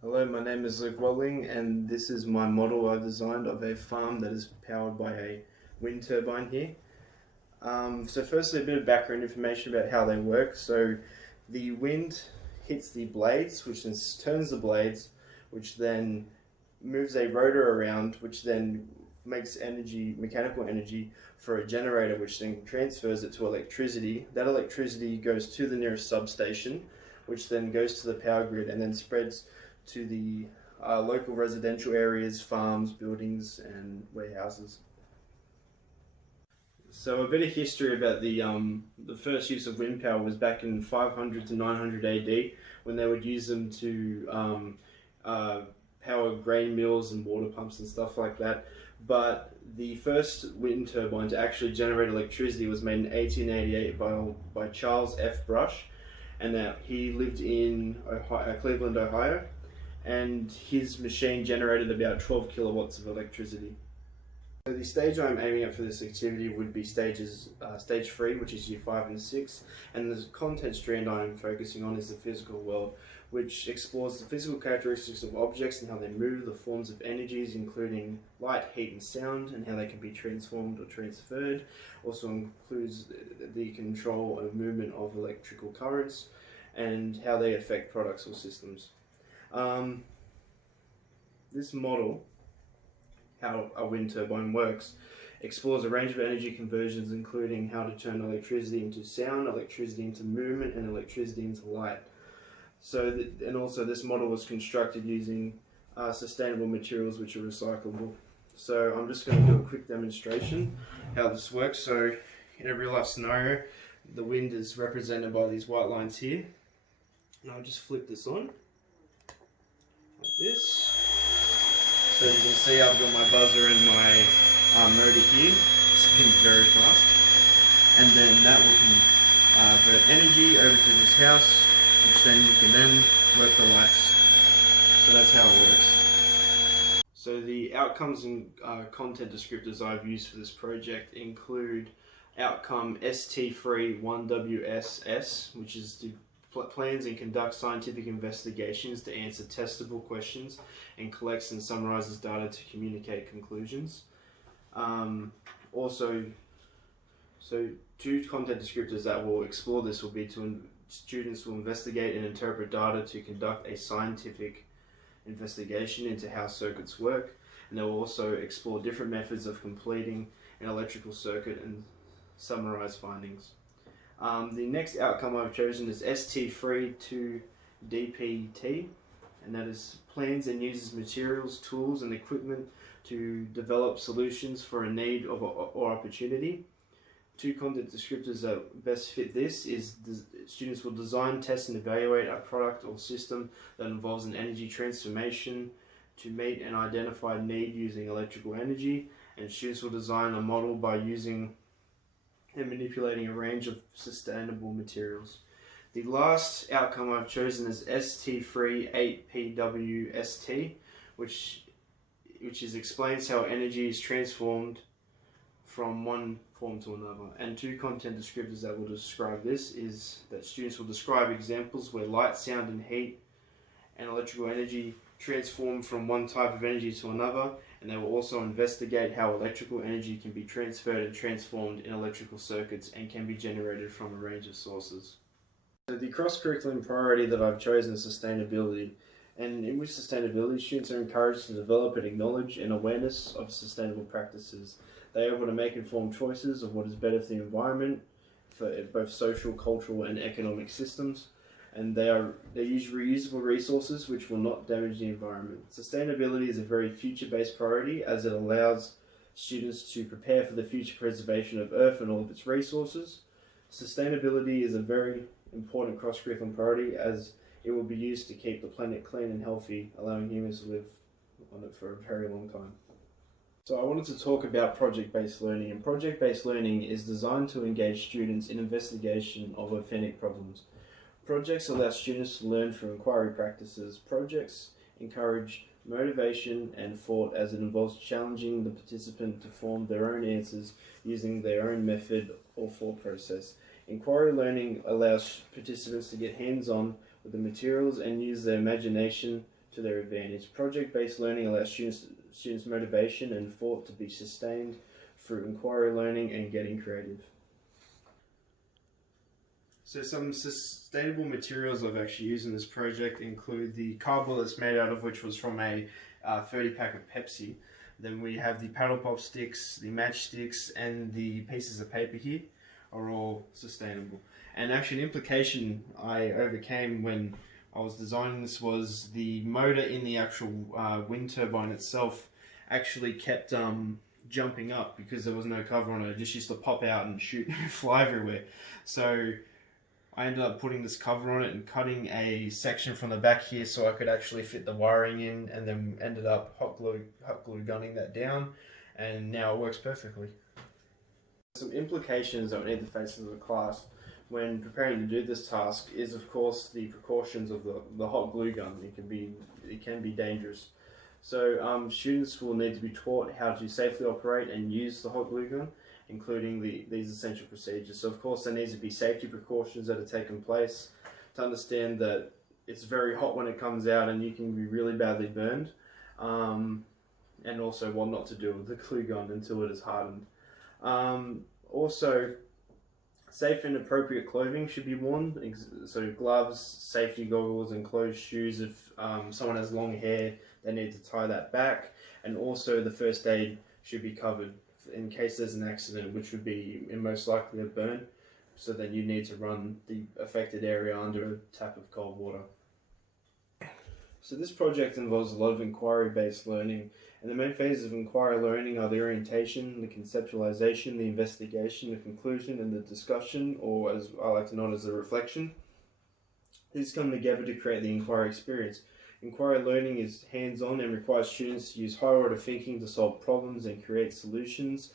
Hello, my name is Watling, and this is my model I've designed of a farm that is powered by a wind turbine here. So firstly, a bit of background information about how they work. So the wind hits the blades, which then turns the blades, which then moves a rotor around, which then makes energy, mechanical energy, for a generator, which then transfers it to electricity. That electricity goes to the nearest substation, which then goes to the power grid and then spreads to the local residential areas, farms, buildings, and warehouses. So a bit of history about the first use of wind power was back in 500 to 900 AD, when they would use them to power grain mills and water pumps and stuff like that. But the first wind turbine to actually generate electricity was made in 1888 by Charles F. Brush, and he lived in Cleveland, Ohio, and his machine generated about 12 kilowatts of electricity. So the stage I'm aiming at for this activity would be stage 3, which is year 5 and 6, and the content strand I'm focusing on is the physical world, which explores the physical characteristics of objects and how they move, the forms of energies including light, heat and sound, and how they can be transformed or transferred. Also includes the control and movement of electrical currents and how they affect products or systems. This model, how a wind turbine works, explores a range of energy conversions, including how to turn electricity into sound, electricity into movement, and electricity into light. And also this model was constructed using sustainable materials which are recyclable. So I'm just going to do a quick demonstration how this works. So in a real life scenario, the wind is represented by these white lines here. And I'll just flip this on, like this. So you can see I've got my buzzer and my motor here. It spins very fast. And then that will convert energy over to this house, which then you can then work the lights. So that's how it works. So the outcomes and content descriptors I've used for this project include outcome ST3-1WSS, which is to plans and conducts scientific investigations to answer testable questions and collects and summarizes data to communicate conclusions. So two content descriptors that will explore this will be students will investigate and interpret data to conduct a scientific investigation into how circuits work, and they will also explore different methods of completing an electrical circuit and summarize findings. The next outcome I've chosen is ST3-2DPT, and that is plans and uses materials, tools and equipment to develop solutions for a need or opportunity. Two content descriptors that best fit this is students will design, test and evaluate a product or system that involves an energy transformation to meet an identified need using electrical energy, and students will design a model by using and manipulating a range of sustainable materials. The last outcome I've chosen is ST3-8PWST, which explains how energy is transformed from one form to another. And two content descriptors that will describe this is that students will describe examples where light, sound and heat and electrical energy transform from one type of energy to another, and they will also investigate how electrical energy can be transferred and transformed in electrical circuits and can be generated from a range of sources. So the cross-curriculum priority that I've chosen is sustainability, and in which sustainability, students are encouraged to develop and acknowledge an awareness of sustainable practices. They are able to make informed choices of what is better for the environment, for both social, cultural and economic systems, and they use reusable resources which will not damage the environment. Sustainability is a very future-based priority, as it allows students to prepare for the future preservation of Earth and all of its resources. Sustainability is a very important cross-curriculum priority, as it will be used to keep the planet clean and healthy, allowing humans to live on it for a very long time. So I wanted to talk about project-based learning, and project-based learning is designed to engage students in investigation of authentic problems. Projects allow students to learn through inquiry practices. Projects encourage motivation and thought, as it involves challenging the participant to form their own answers using their own method or thought process. Inquiry learning allows participants to get hands-on with the materials and use their imagination to to their advantage. Project-based learning allows students motivation and thought to be sustained through inquiry learning and getting creative. So some sustainable materials I've actually used in this project include the cardboard that's made out of, which was from a 30 pack of Pepsi. Then we have the paddle pop sticks, the matchsticks, and the pieces of paper here are all sustainable. And actually an implication I overcame when I was designing this was the motor in the actual wind turbine itself actually kept jumping up because there was no cover on it. It just used to pop out and shoot fly everywhere. So I ended up putting this cover on it and cutting a section from the back here so I could actually fit the wiring in, and then ended up hot glue gunning that down, and now it works perfectly. Some implications that we need to face as a class when preparing to do this task is, of course, the precautions of the hot glue gun. It can be dangerous. So students will need to be taught how to safely operate and use the hot glue gun, including these essential procedures. So of course there needs to be safety precautions that are taken place to understand that it's very hot when it comes out and you can be really badly burned, and also what not to do with the glue gun until it is hardened. Also, safe and appropriate clothing should be worn, so gloves, safety goggles and closed shoes. If someone has long hair, they need to tie that back, and also the first aid should be covered in case there's an accident, which would be most likely a burn, so then you need to run the affected area under a tap of cold water. So this project involves a lot of inquiry-based learning, and the main phases of inquiry learning are the orientation, the conceptualization, the investigation, the conclusion, and the discussion, or as I like to know it as the reflection. These come together to create the inquiry experience. Inquiry learning is hands-on and requires students to use higher-order thinking to solve problems and create solutions.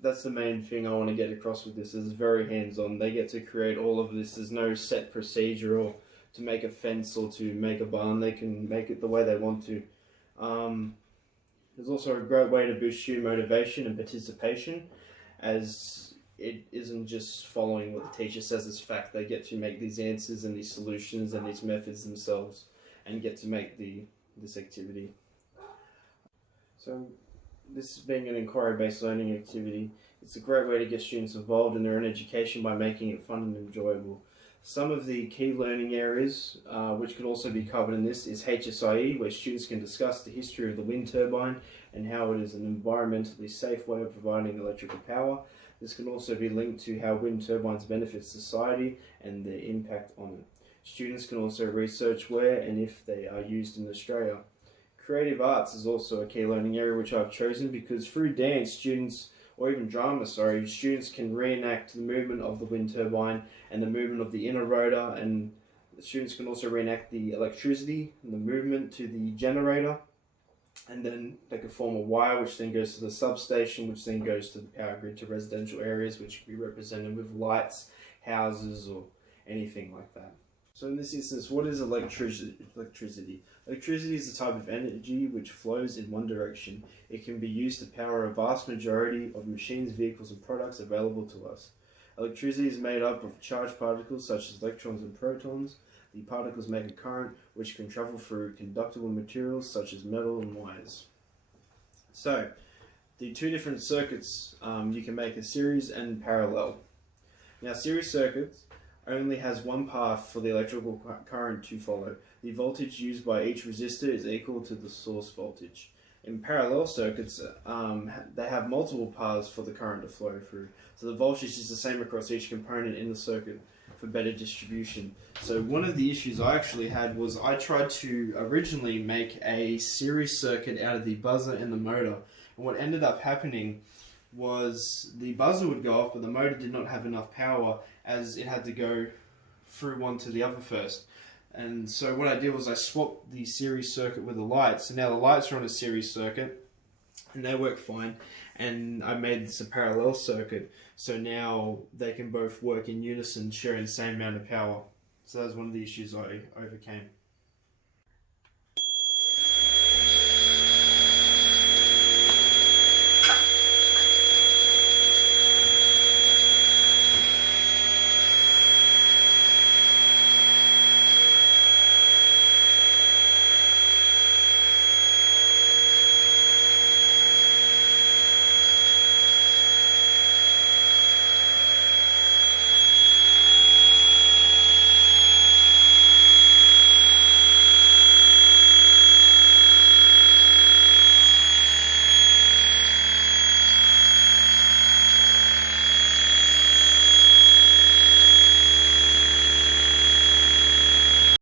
That's the main thing I want to get across with this. It's very hands-on. They get to create all of this. There's no set procedure or to make a fence or to make a barn. They can make it the way they want to. There's also a great way to boost student motivation and participation, as it isn't just following what the teacher says as fact. They get to make these answers and these solutions and these methods themselves, and get to make this activity. So this being an inquiry-based learning activity, it's a great way to get students involved in their own education by making it fun and enjoyable. Some of the key learning areas, which could also be covered in this, is HSIE, where students can discuss the history of the wind turbine and how it is an environmentally safe way of providing electrical power. This can also be linked to how wind turbines benefit society and their impact on it. Students can also research where and if they are used in Australia. Creative arts is also a key learning area which I've chosen because through dance, or even drama, students can reenact the movement of the wind turbine and the movement of the inner rotor, and students can also reenact the electricity and the movement to the generator, and then they can form a wire which then goes to the substation, which then goes to the power grid to residential areas, which can be represented with lights, houses, or anything like that. So in this instance, what is electricity? Electricity is a type of energy which flows in one direction. It can be used to power a vast majority of machines, vehicles and products available to us. Electricity is made up of charged particles such as electrons and protons. The particles make a current which can travel through conductible materials such as metal and wires. So, the two different circuits, you can make a series and parallel. Now, series circuits only has one path for the electrical current to follow. The voltage used by each resistor is equal to the source voltage. In parallel circuits, they have multiple paths for the current to flow through. So the voltage is the same across each component in the circuit for better distribution. So one of the issues I actually had was I tried to originally make a series circuit out of the buzzer and the motor. And what ended up happening was the buzzer would go off, but the motor did not have enough power as it had to go through one to the other first. And so what I did was I swapped the series circuit with the lights. So now the lights are on a series circuit and they work fine. And I made this a parallel circuit. So now they can both work in unison, sharing the same amount of power. So that was one of the issues I overcame.